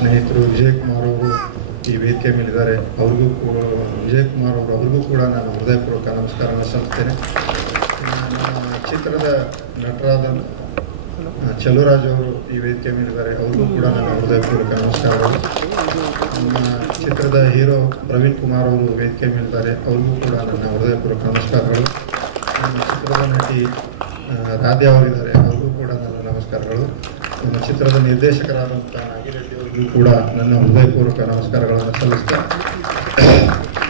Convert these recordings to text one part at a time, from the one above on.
ಸ್ನೇಹಿತರು ವಿಜಯ್ ಕುಮಾರ್ ಅವರು ಈ ವೇದಿಕೆ ಮೇಲಿದ್ದಾರೆ. ಅವ್ರಿಗೂ ಕೂಡ ವಿಜಯ್ ಕುಮಾರ್ ಅವರು ಅವ್ರಿಗೂ ಕೂಡ ನಾನು ಹೃದಯಪೂರ್ವಕ ನಮಸ್ಕಾರವನ್ನು ಸಲ್ಲಿಸ್ತೇನೆ. ನಮ್ಮ ಚಿತ್ರದ ನಟರಾದ ಚಲುರಾಜ್ ಅವರು ಈ ವೇದಿಕೆ ಮೇಲಿದ್ದಾರೆ. ಅವ್ರಿಗೂ ಕೂಡ ನನ್ನ ಹೃದಯಪೂರ್ವಕ ನಮಸ್ಕಾರಗಳು. ನಮ್ಮ ಚಿತ್ರದ ಹೀರೋ ಪ್ರವೀಣ್ ಕುಮಾರ್ ಅವರು ವೇದಿಕೆ ಮೇಲಿದ್ದಾರೆ. ಅವ್ರಿಗೂ ಕೂಡ ನನ್ನ ಹೃದಯಪೂರ್ವಕ ನಮಸ್ಕಾರಗಳು. ನಮ್ಮ ಚಿತ್ರದ ನಟಿ ರಾಧೆ ಅವರಿದ್ದಾರೆ. ಅವ್ರಿಗೂ ಕೂಡ ನನ್ನ ನಮಸ್ಕಾರಗಳು. ನಮ್ಮ ಚಿತ್ರದ ನಿರ್ದೇಶಕರಾದಂಥ ನಾಗಿರೆಡ್ಡಿ ಅವರಿಗೂ ಕೂಡ ನನ್ನ ಹೃದಯಪೂರ್ವಕ ನಮಸ್ಕಾರಗಳನ್ನು ಸಲ್ಲಿಸ್ತಾ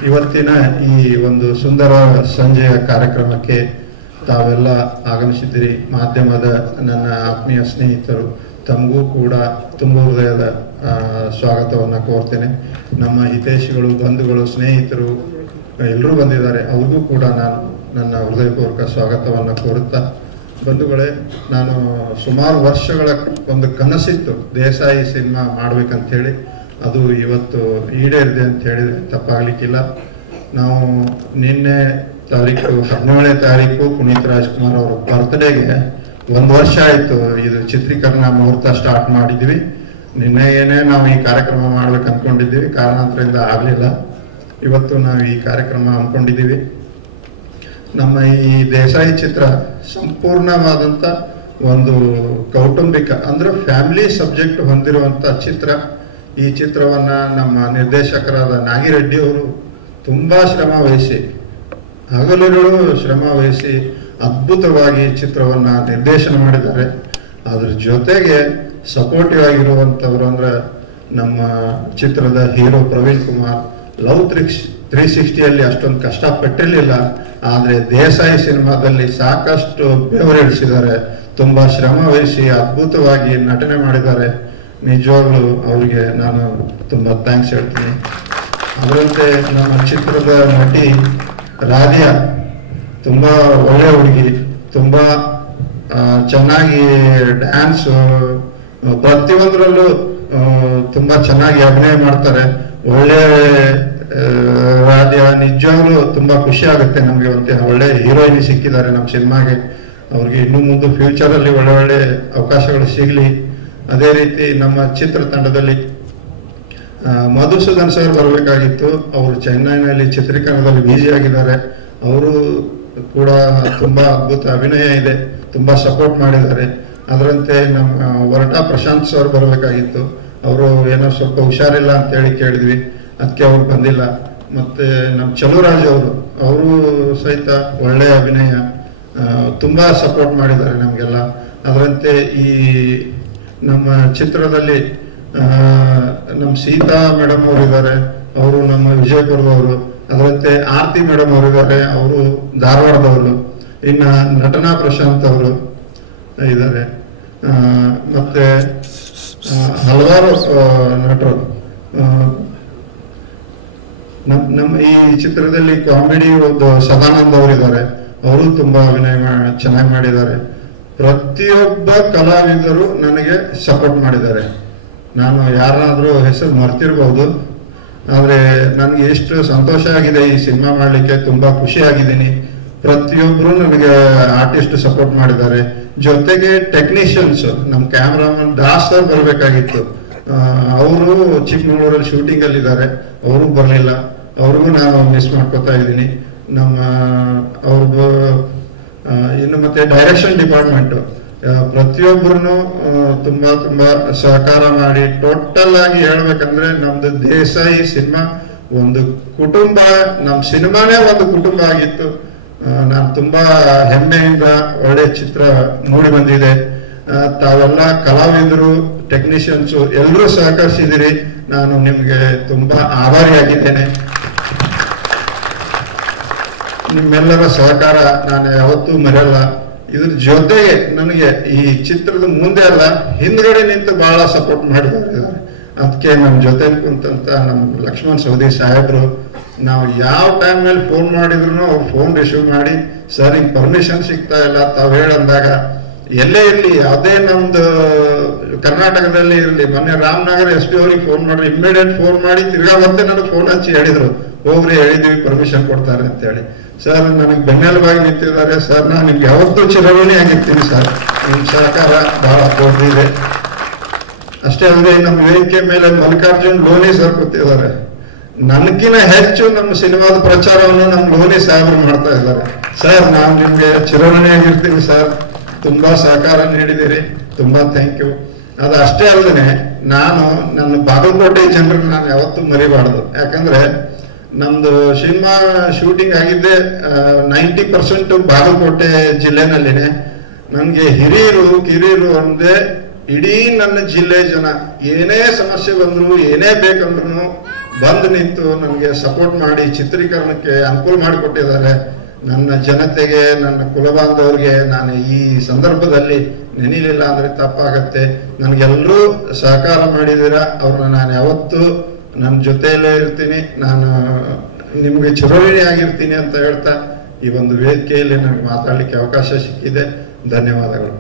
ಇವತ್ತಿನ ಈ ಒಂದು ಸುಂದರ ಸಂಜೆಯ ಕಾರ್ಯಕ್ರಮಕ್ಕೆ ತಾವೆಲ್ಲ ಆಗಮಿಸಿದ್ದೀರಿ. ಮಾಧ್ಯಮದ ನನ್ನ ಆತ್ಮೀಯ ಸ್ನೇಹಿತರು ತಮಗೂ ಕೂಡ ತುಂಬ ಹೃದಯದ ಸ್ವಾಗತವನ್ನು ಕೋರ್ತೇನೆ. ನಮ್ಮ ಹಿತೈಷಿಗಳು, ಬಂಧುಗಳು, ಸ್ನೇಹಿತರು ಎಲ್ಲರೂ ಬಂದಿದ್ದಾರೆ. ಅವ್ರಿಗೂ ಕೂಡ ನಾನು ನನ್ನ ಹೃದಯಪೂರ್ವಕ ಸ್ವಾಗತವನ್ನು ಕೋರುತ್ತಾ, ಬಂಧುಗಳೇ, ನಾನು ಸುಮಾರು ವರ್ಷಗಳ ಒಂದು ಕನಸಿತ್ತು ದೇಸಾಯಿ ಸಿನಿಮಾ ಮಾಡ್ಬೇಕಂತೇಳಿ. ಅದು ಇವತ್ತು ಈಡೇರಿದೆ ಅಂತ ಹೇಳಿದ್ರೆ ತಪ್ಪಾಗಲಿಕ್ಕಿಲ್ಲ. ನಾವು ನಿನ್ನೆ ತಾರೀಕು 17ನೇ ತಾರೀಕು ಪುನೀತ್ ರಾಜ್ಕುಮಾರ್ ಅವರ ಬರ್ತ್ಡೇಗೆ 1 ವರ್ಷ ಆಯಿತು ಇದು ಚಿತ್ರೀಕರಣ ಮುಹೂರ್ತ ಸ್ಟಾರ್ಟ್ ಮಾಡಿದ್ವಿ. ನಿನ್ನೆಗೇನೆ ನಾವು ಈ ಕಾರ್ಯಕ್ರಮ ಮಾಡ್ಬೇಕು ಅಂದ್ಕೊಂಡಿದ್ದೀವಿ, ಕಾರಣಾಂತರದಿಂದ ಆಗಲಿಲ್ಲ. ಇವತ್ತು ನಾವು ಈ ಕಾರ್ಯಕ್ರಮ ಅಂದ್ಕೊಂಡಿದ್ದೀವಿ. ನಮ್ಮ ಈ ದೇಸಾಯಿ ಚಿತ್ರ ಸಂಪೂರ್ಣವಾದಂಥ ಒಂದು ಕೌಟುಂಬಿಕ ಅಂದ್ರೆ ಫ್ಯಾಮಿಲಿ ಸಬ್ಜೆಕ್ಟ್ ಹೊಂದಿರುವಂಥ ಚಿತ್ರ. ಈ ಚಿತ್ರವನ್ನು ನಮ್ಮ ನಿರ್ದೇಶಕರಾದ ನಾಗಿರೆಡ್ಡಿ ಅವರು ತುಂಬ ಶ್ರಮ ವಹಿಸಿ, ಹಗಲುಗಳು ಶ್ರಮ ವಹಿಸಿ ಅದ್ಭುತವಾಗಿ ಚಿತ್ರವನ್ನು ನಿರ್ದೇಶನ ಮಾಡಿದ್ದಾರೆ. ಅದ್ರ ಜೊತೆಗೆ ಸಪೋರ್ಟಿವ್ ಆಗಿರುವಂಥವ್ರು ಅಂದ್ರೆ ನಮ್ಮ ಚಿತ್ರದ ಹೀರೋ ಪ್ರವೀಣ್ ಕುಮಾರ್. ಲವ್ 360ಯಲ್ಲಿ ಅಷ್ಟೊಂದು ಕಷ್ಟಪಟ್ಟಿರಲಿಲ್ಲ, ಆದರೆ ದೇಸಾಯಿ ಸಿನಿಮಾದಲ್ಲಿ ಸಾಕಷ್ಟು ಬೆವರಿಳಿಸಿದ್ದಾರೆ. ತುಂಬ ಶ್ರಮ ವಹಿಸಿ ಅದ್ಭುತವಾಗಿ ನಟನೆ ಮಾಡಿದ್ದಾರೆ. ನಿಜವಾಗ್ಲೂ ಅವರಿಗೆ ನಾನು ತುಂಬ ಥ್ಯಾಂಕ್ಸ್ ಹೇಳ್ತೀನಿ. ಅದರಂತೆ ನಮ್ಮ ಚಿತ್ರದ ನಟಿ ರಾಧಿಯಾ ತುಂಬ ಒಳ್ಳೆ ಹುಡುಗಿ, ತುಂಬ ಚೆನ್ನಾಗಿ ಡ್ಯಾನ್ಸು ಪ್ರತಿಯೊಂದರಲ್ಲೂ ತುಂಬ ಚೆನ್ನಾಗಿ ಅಭಿನಯ ಮಾಡ್ತಾರೆ. ಒಳ್ಳೆ ರಾಧಿಯಾ ನಿಜವಾಗ್ಲೂ ತುಂಬ ಖುಷಿ ಆಗುತ್ತೆ ನಮಗೆ. ಒಂದು ಒಳ್ಳೆ ಹೀರೋಯಿನ್ ಸಿಕ್ಕಿದ್ದಾರೆ ನಮ್ಮ ಸಿನಿಮಾಗೆ. ಅವ್ರಿಗೆ ಇನ್ನು ಮುಂದೆ ಫ್ಯೂಚರಲ್ಲಿ ಒಳ್ಳೆ ಒಳ್ಳೆ ಅವಕಾಶಗಳು ಸಿಗಲಿ. ಅದೇ ರೀತಿ ನಮ್ಮ ಚಿತ್ರತಂಡದಲ್ಲಿ ಮಧುಸೂದನ್ ಸರ್ ಬರಬೇಕಾಗಿತ್ತು. ಅವರು ಚೆನ್ನೈನಲ್ಲಿ ಚಿತ್ರೀಕರಣದಲ್ಲಿ ಬ್ಯುಸಿ ಆಗಿದ್ದಾರೆ. ಅವರು ಕೂಡ ತುಂಬ ಅದ್ಭುತ ಅಭಿನಯ ಇದೆ, ತುಂಬ ಸಪೋರ್ಟ್ ಮಾಡಿದ್ದಾರೆ. ಅದರಂತೆ ನಮ್ಮ ವರಟ ಪ್ರಶಾಂತ್ ಸರ್ ಬರಬೇಕಾಗಿತ್ತು. ಅವರು ಏನೋ ಸ್ವಲ್ಪ ಹುಷಾರಿಲ್ಲ ಅಂತೇಳಿ ಕೇಳಿದ್ವಿ, ಅದಕ್ಕೆ ಅವ್ರು ಬಂದಿಲ್ಲ. ಮತ್ತೆ ನಮ್ಮ ಚಲುರಾಜ್ ಅವರು ಸಹಿತ ಒಳ್ಳೆಯ ಅಭಿನಯ, ತುಂಬ ಸಪೋರ್ಟ್ ಮಾಡಿದ್ದಾರೆ ನಮಗೆಲ್ಲ. ಅದರಂತೆ ಈ ನಮ್ಮ ಚಿತ್ರದಲ್ಲಿ ನಮ್ಮ ಸೀತಾ ಮೇಡಮ್ ಅವರು ಇದ್ದಾರೆ, ಅವರು ನಮ್ಮ ವಿಜಯಪುರದವರು. ಅದರಂತೆ ಆರತಿ ಮೇಡಮ್ ಅವರಿದ್ದಾರೆ, ಅವರು ಧಾರವಾಡದವರು. ಇನ್ನು ನಟನಾ ಪ್ರಶಾಂತ್ ಅವರು ಇದ್ದಾರೆ. ಮತ್ತೆ ಹಲವಾರು ನಟರು. ನಮ್ಮ ಈ ಚಿತ್ರದಲ್ಲಿ ಕಾಮಿಡಿ ಒಂದು ಸದಾನಂದ್ ಅವರಿದ್ದಾರೆ, ಅವರು ತುಂಬಾ ಅಭಿನಯ ಚೆನ್ನಾಗಿ ಮಾಡಿದ್ದಾರೆ. ಪ್ರತಿಯೊಬ್ಬ ಕಲಾವಿದರು ನನಗೆ ಸಪೋರ್ಟ್ ಮಾಡಿದ್ದಾರೆ. ನಾನು ಯಾರನ್ನಾದ್ರೂ ಹೆಸರು ಮರ್ತಿರ್ಬಹುದು, ಆದ್ರೆ ನನಗೆ ಎಷ್ಟು ಸಂತೋಷ ಆಗಿದೆ ಈ ಸಿನಿಮಾ ಮಾಡ್ಲಿಕ್ಕೆ. ತುಂಬಾ ಖುಷಿ ಆಗಿದ್ದೀನಿ. ಪ್ರತಿಯೊಬ್ರು ನನಗೆ ಆರ್ಟಿಸ್ಟ್ ಸಪೋರ್ಟ್ ಮಾಡಿದ್ದಾರೆ. ಜೊತೆಗೆ ಟೆಕ್ನಿಷಿಯನ್ಸ್ ನಮ್ಮ ಕ್ಯಾಮ್ರಾಮನ್ ದಾಸ್ ಸರ್ ಬರಬೇಕಾಗಿತ್ತು. ಅವರು ಚಿಕ್ಕಮಗಳೂರಲ್ಲಿ ಶೂಟಿಂಗ್ ಅಲ್ಲಿ ಇದ್ದಾರೆ, ಅವರು ಬರಲಿಲ್ಲ. ಅವ್ರಿಗೂ ನಾನು ಮಿಸ್ ಮಾಡ್ಕೋತಾ ಇದ್ದೀನಿ. ನಮ್ಮ ಅವ್ರಿಗೂ ಇನ್ನು ಮತ್ತೆ ಡೈರೆಕ್ಷನ್ ಡಿಪಾರ್ಟ್ಮೆಂಟ್ ಪ್ರತಿಯೊಬ್ಬರು ತುಂಬಾ ತುಂಬಾ ಸಹಕಾರ ಮಾಡಿ, ಟೋಟಲ್ ಆಗಿ ಹೇಳ್ಬೇಕಂದ್ರೆ ನಮ್ದು ದೇಸಾಯಿ ಸಿನಿಮಾ ಒಂದು ಕುಟುಂಬ, ನಮ್ಮ ಸಿನಿಮಾನೇ ಒಂದು ಕುಟುಂಬ ಆಗಿತ್ತು. ನಾನು ತುಂಬಾ ಹೆಮ್ಮೆಯಿಂದ ಒಳ್ಳೆ ಚಿತ್ರ ಮೂಡಿ ಬಂದಿದೆ. ತಾವೆಲ್ಲ ಕಲಾವಿದರು, ಟೆಕ್ನಿಷಿಯನ್ಸು ಎಲ್ಲರೂ ಸಹಕರಿಸಿದಿರಿ. ನಾನು ನಿಮ್ಗೆ ತುಂಬಾ ಆಭಾರಿಯಾಗಿದ್ದೇನೆ. ನಿಮ್ಮೆಲ್ಲರ ಸಹಕಾರ ನಾನು ಯಾವತ್ತೂ ಮರೆಯಲ್ಲ. ಇದ್ರ ಜೊತೆಗೆ ನನಗೆ ಈ ಚಿತ್ರದ ಮುಂದೆ ಅಲ್ಲ, ಹಿಂದ್ಗಡೆ ನಿಂತು ಬಹಳ ಸಪೋರ್ಟ್ ಮಾಡಿದ್ದಾರೆ. ಅದಕ್ಕೆ ನಮ್ಮ ಜೊತೆ ಕುಂತಂತ ನಮ್ಮ ಲಕ್ಷ್ಮಣ್ ಸವದಿ ಸಾಹೇಬ್ರು, ನಾವು ಯಾವ ಟೈಮ್ ಮೇಲೆ ಫೋನ್ ಮಾಡಿದ್ರು ಅವ್ರು ಫೋನ್ ರಿಸೀವ್ ಮಾಡಿ, ಸರ್ ಹಿಂಗ್ ಪರ್ಮಿಷನ್ ಸಿಗ್ತಾ ಇಲ್ಲ ತಾವ್ ಹೇಳಂದಾಗ, ಎಲ್ಲೇ ಇರ್ಲಿ ಯಾವುದೇ ನಮ್ದು ಕರ್ನಾಟಕದಲ್ಲಿ ಇರಲಿ, ಮೊನ್ನೆ ರಾಮನಗರ SP ಅವ್ರಿಗೆ ಫೋನ್ ಮಾಡಿ ಇಮ್ಮಿಡಿಯೇಟ್ ಫೋನ್ ಮಾಡಿ ತಿರ್ಗಾ ಮತ್ತೆ ನನಗೆ ಫೋನ್ ಹಚ್ಚಿ ಹೇಳಿದ್ರು, ಹೋಗ್ರಿ ಹೇಳಿದೀವಿ ಪರ್ಮಿಷನ್ ಕೊಡ್ತಾರೆ ಅಂತ ಹೇಳಿ. ಸರ್ ನನಗೆ ಬೆನ್ನೆಲುಬಾಗಿ ನಿಂತಿದ್ದಾರೆ ಸರ್, ನಾನು ನಿಮ್ಗೆ ಯಾವತ್ತೂ ಚಿರಋಣಿ ಆಗಿರ್ತೀನಿ ಸರ್. ನಿಮ್ ಸಹಕಾರ ಬಹಳ ದೊಡ್ಡದಿದೆ. ಅಷ್ಟೇ ಅಲ್ಲದೆ ನಮ್ಮ ವೇದಿಕೆ ಮೇಲೆ ಮಲ್ಲಿಕಾರ್ಜುನ್ ಲೋನಿ ಸರ್ ಕೂತಿದ್ದಾರೆ. ನನಗಿನ ಹೆಚ್ಚು ನಮ್ಮ ಸಿನಿಮಾದ ಪ್ರಚಾರವನ್ನು ನಮ್ಮ ಲೋನಿ ಸಾಹೇಬರು ಮಾಡ್ತಾ ಇದ್ದಾರೆ. ಸರ್, ನಾನು ನಿಮ್ಗೆ ಚಿರಋಣಿಯಾಗಿರ್ತೀನಿ ಸರ್. ತುಂಬಾ ಸಹಕಾರ ನೀಡಿದ್ದೀರಿ, ತುಂಬಾ ಥ್ಯಾಂಕ್ ಯು. ಅದು ಅಷ್ಟೇ ಅಲ್ಲದೆ ನಾನು ನನ್ನ ಬಾಗಲಕೋಟೆ ಜನರಿಗೆ ನಾನು ಯಾವತ್ತೂ ಮರಿಬಾರ್ದು. ಯಾಕಂದ್ರೆ ನಮ್ದು ಸಿನಿಮಾ ಶೂಟಿಂಗ್ ಆಗಿದ್ದೆ 90% ಬಾಗಲಕೋಟೆ ಜಿಲ್ಲೆನಲ್ಲಿನೇ. ನನ್ಗೆ ಹಿರಿಯರು ಕಿರಿಯರು ಅಂದ್ರೆ ಇಡೀ ನನ್ನ ಜಿಲ್ಲೆ ಜನ ಏನೇ ಸಮಸ್ಯೆ ಬಂದ್ರು ಏನೇ ಬೇಕಂದ್ರು ಬಂದು ನಿಂತು ನನಗೆ ಸಪೋರ್ಟ್ ಮಾಡಿ ಚಿತ್ರೀಕರಣಕ್ಕೆ ಅನುಕೂಲ ಮಾಡಿಕೊಟ್ಟಿದ್ದಾರೆ. ನನ್ನ ಜನತೆಗೆ, ನನ್ನ ಕುಲಬಾಂಧವರಿಗೆ ನಾನು ಈ ಸಂದರ್ಭದಲ್ಲಿ ನೆನೀಲಿಲ್ಲ ಅಂದ್ರೆ ತಪ್ಪಾಗತ್ತೆ. ನನಗೆಲ್ಲರೂ ಸಹಕಾರ ಮಾಡಿದ್ದೀರಾ, ಅವ್ರನ್ನ ನಾನು ಯಾವತ್ತೂ ನನ್ನ ಜೊತೆಯಲ್ಲೇ ಇರ್ತೀನಿ, ನಾನು ನಿಮ್ಗೆ ಚಿರಋಣಿ ಆಗಿರ್ತೀನಿ ಅಂತ ಹೇಳ್ತಾ ಈ ಒಂದು ವೇದಿಕೆಯಲ್ಲಿ ನನಗೆ ಮಾತಾಡ್ಲಿಕ್ಕೆ ಅವಕಾಶ ಸಿಕ್ಕಿದೆ. ಧನ್ಯವಾದಗಳು.